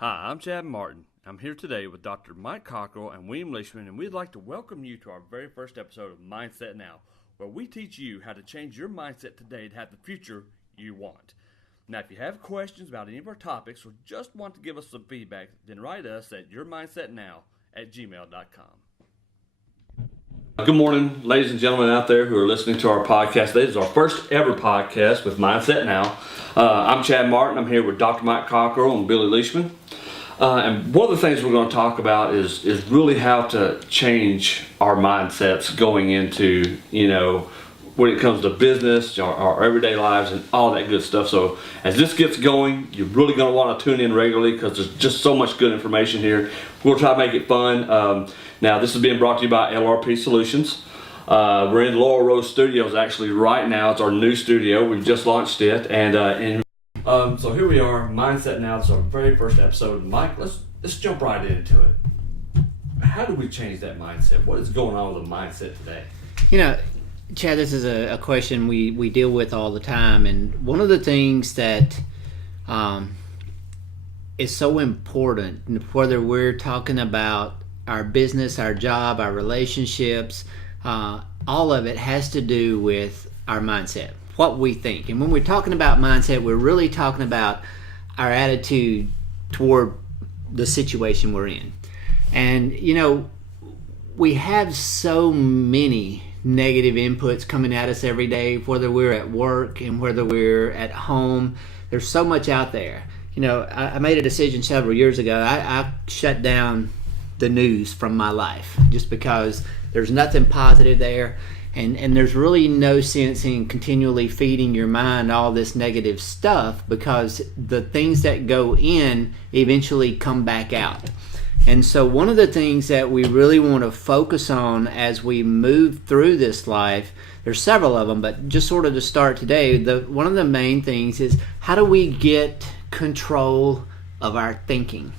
Hi, I'm Chad Martin. I'm here today with Dr. Mike Cockrell and William Leishman, and we'd like to welcome you to our very first episode of Mindset Now, where we teach you how to change your mindset today to have the future you want. Now, if you have questions about any of our topics or just want to give us some feedback, then write us at yourmindsetnow@gmail.com. Good morning, ladies and gentlemen out there who are listening to our podcast. This is our first ever podcast with Mindset Now. I'm Chad Martin. I'm here with Dr. Mike Cockrell and Billy Leishman. And one of the things we're going to talk about is really how to change our mindsets going into, when it comes to business, our everyday lives, and all that good stuff. So as this gets going, you're really going to want to tune in regularly because there's just so much good information here. We'll try to make it fun. Now, this is being brought to you by LRP Solutions. We're in Laurel Rose Studios actually right now. It's our new studio. We've just launched it. So here we are, Mindset Now. This is our very first episode. Mike, let's jump right into it. How do we change that mindset? What is going on with the mindset today? Chad, this is a question we deal with all the time. And one of the things that is so important, whether we're talking about our business, our job, our relationships, all of it has to do with our mindset, what we think. And when we're talking about mindset, we're really talking about our attitude toward the situation we're in. And, we have so many negative inputs coming at us every day, whether we're at work and whether we're at home. There's so much out there. I made a decision several years ago. I shut down the news from my life just because there's nothing positive there, and there's really no sense in continually feeding your mind all this negative stuff, because the things that go in eventually come back out. And so one of the things that we really want to focus on as we move through this life, there's several of them, but just sort of to start today, one of the main things is, how do we get control of our thinking?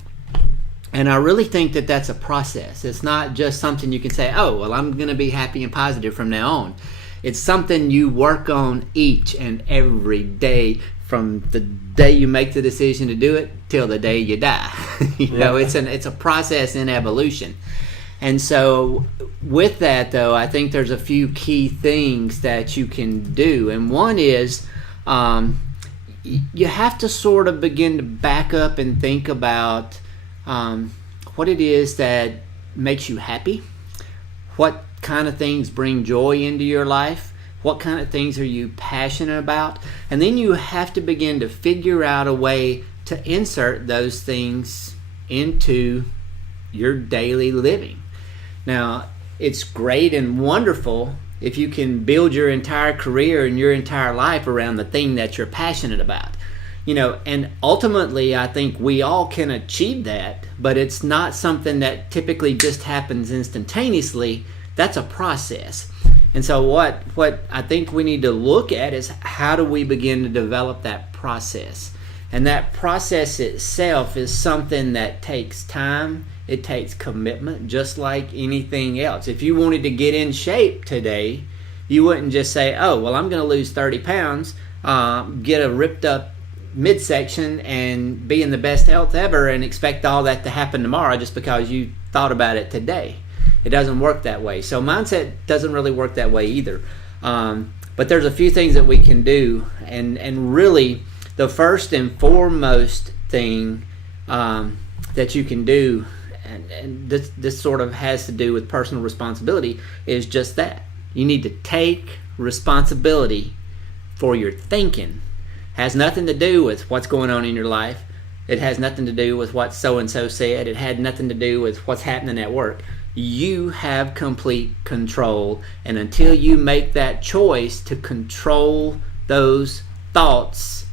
And I really think that that's a process. It's not just something you can say, oh, well, I'm going to be happy and positive from now on. It's something you work on each and every day, from the day you make the decision to do it till the day you die. It's a process in evolution. And so with that, though, I think there's a few key things that you can do. And one is you have to sort of begin to back up and think about what it is that makes you happy, what kind of things bring joy into your life, what kind of things are you passionate about, and then you have to begin to figure out a way to insert those things into your daily living. Now, it's great and wonderful if you can build your entire career and your entire life around the thing that you're passionate about. And ultimately, I think we all can achieve that, but it's not something that typically just happens instantaneously. That's a process. And so what I think we need to look at is, how do we begin to develop that process? And that process itself is something that takes time. It takes commitment, just like anything else. If you wanted to get in shape today, you wouldn't just say, oh, well, I'm going to lose 30 pounds, get a ripped up midsection and be in the best health ever and expect all that to happen tomorrow just because you thought about it today. It doesn't work that way. So mindset doesn't really work that way either. But there's a few things that we can do, and really the first and foremost thing that you can do, and this sort of has to do with personal responsibility, is just that. You need to take responsibility for your thinking. Has nothing to do with what's going on in your life. It has nothing to do with what so-and-so said. It had nothing to do with what's happening at work. You have complete control, and until you make that choice to control those thoughts,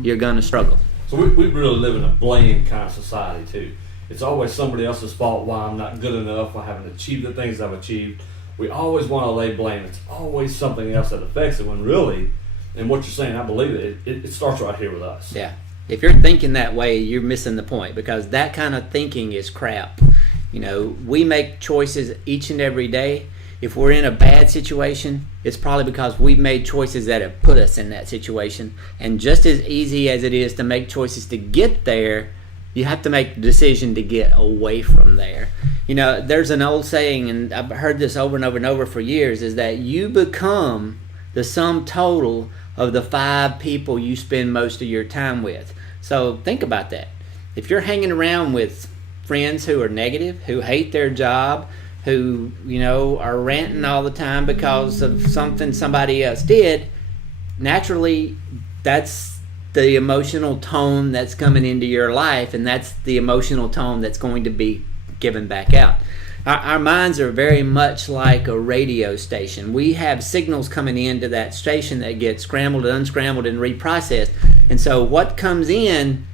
you're going to struggle. So we really live in a blame kind of society too. It's always somebody else's fault why I'm not good enough, why I haven't achieved the things I've achieved. We always want to lay blame. It's always something else that affects it, when really, and what you're saying, I believe it starts right here with us. Yeah. If you're thinking that way, you're missing the point, because that kind of thinking is crap. We make choices each and every day. If we're in a bad situation, it's probably because we've made choices that have put us in that situation. And just as easy as it is to make choices to get there, You have to make the decision to get away from there. There's an old saying, and I've heard this over and over and over for years, is that you become the sum total of the 5 people you spend most of your time with. So think about that. If you're hanging around with friends who are negative, who hate their job, who, are ranting all the time because of something somebody else did, naturally, that's the emotional tone that's coming into your life, and that's the emotional tone that's going to be given back out. Our minds are very much like a radio station. We have signals coming into that station that get scrambled and unscrambled and reprocessed. And so what comes in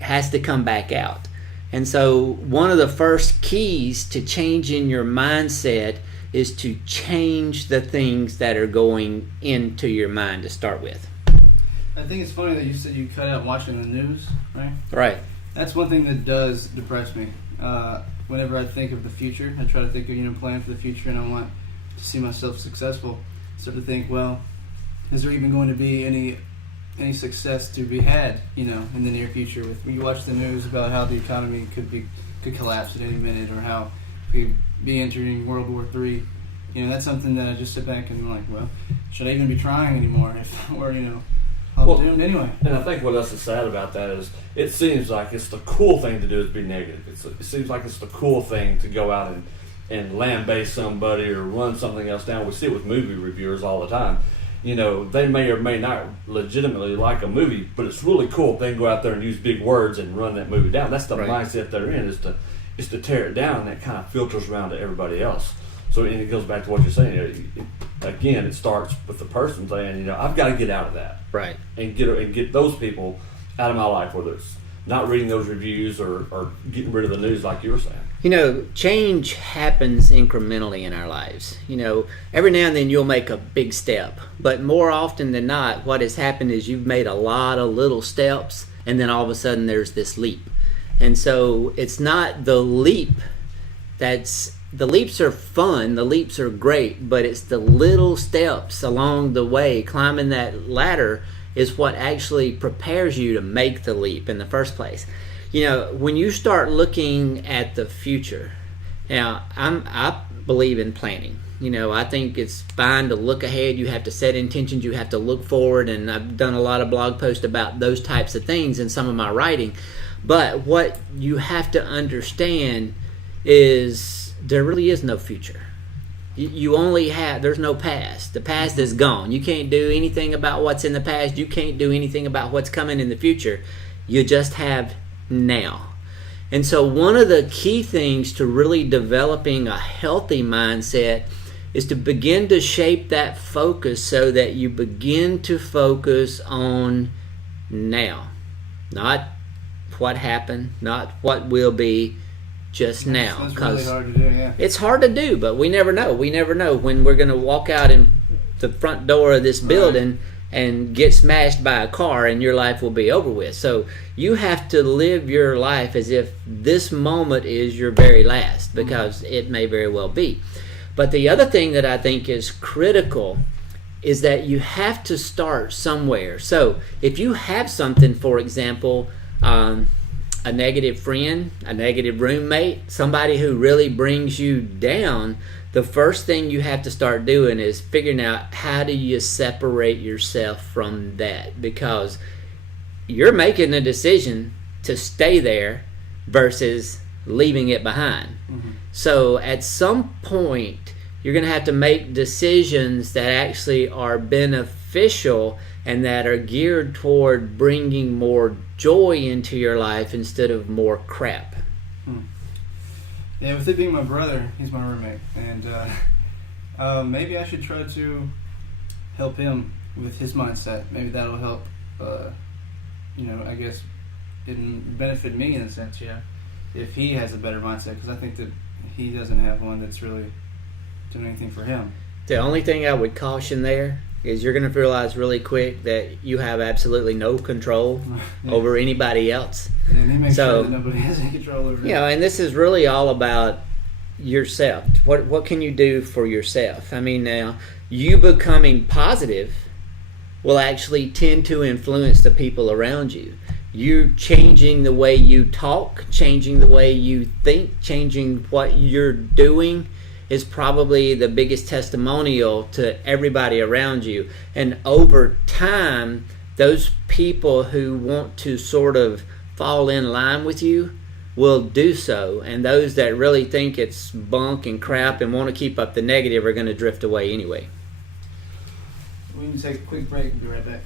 has to come back out. And so one of the first keys to changing your mindset is to change the things that are going into your mind to start with. I think it's funny that you said you cut out watching the news, right? Right. That's one thing that does depress me. Whenever I think of the future, I try to think of, plan for the future, and I want to see myself successful. Start to think, well, is there even going to be any success to be had, in the near future? When you watch the news about how the economy could collapse at any minute, or how we could be entering World War III, that's something that I just sit back and I'm like, well, should I even be trying anymore if we're, all doomed anyway? And I think what else is sad about that is it seems like it's the cool thing to do is be negative. It seems like it's the cool thing to go out and lambaste somebody or run something else down. We see it with movie reviewers all the time. They may or may not legitimately like a movie, but it's really cool if they can go out there and use big words and run that movie down. That's the mindset they're in, is to tear it down, and that kind of filters around to everybody else. So, and it goes back to what you're saying. Again, it starts with the person saying, I've got to get out of that, right, and get those people out of my life, whether it's not reading those reviews or getting rid of the news, like you were saying. Change happens incrementally in our lives. Every now and then you'll make a big step, but more often than not, what has happened is you've made a lot of little steps, and then all of a sudden there's this leap. And so it's not the leap the leaps are fun, the leaps are great, but it's the little steps along the way, climbing that ladder, is what actually prepares you to make the leap in the first place. When you start looking at the future, now I believe in planning. I think it's fine to look ahead. You have to set intentions, you have to look forward, and I've done a lot of blog posts about those types of things in some of my writing. But what you have to understand is there really is no future. There's no past. The past is gone. You can't do anything about what's in the past. You can't do anything about what's coming in the future. You just have now. And so one of the key things to really developing a healthy mindset is to begin to shape that focus so that you begin to focus on now. Not what happened, not what will be, just now. That's really hard to do, yeah. It's hard to do, but we never know. We never know when we're going to walk out in the front door of this building and get smashed by a car and your life will be over with. So you have to live your life as if this moment is your very last, because it may very well be. But the other thing that I think is critical is that you have to start somewhere. So if you have something, for example, a negative friend, a negative roommate, somebody who really brings you down, the first thing you have to start doing is figuring out how do you separate yourself from that, because you're making a decision to stay there versus leaving it behind. So at some point you're going to have to make decisions that actually are beneficial and that are geared toward bringing more joy into your life instead of more crap. Yeah, with it being my brother, he's my roommate, and maybe I should try to help him with his mindset. Maybe that'll help, I guess, it benefit me in a sense, if he has a better mindset, because I think that he doesn't have one that's really doing anything for him. The only thing I would caution there is you're going to realize really quick that you have absolutely no control over anybody else. And he makes sure that nobody has any control over it. And this is really all about yourself. What can you do for yourself? I mean, now, you becoming positive will actually tend to influence the people around you. you changing the way you talk, changing the way you think, changing what you're doing is probably the biggest testimonial to everybody around you. And over time, those people who want to sort of fall in line with you will do so. And those that really think it's bunk and crap and want to keep up the negative are going to drift away anyway. We can take a quick break and be right back.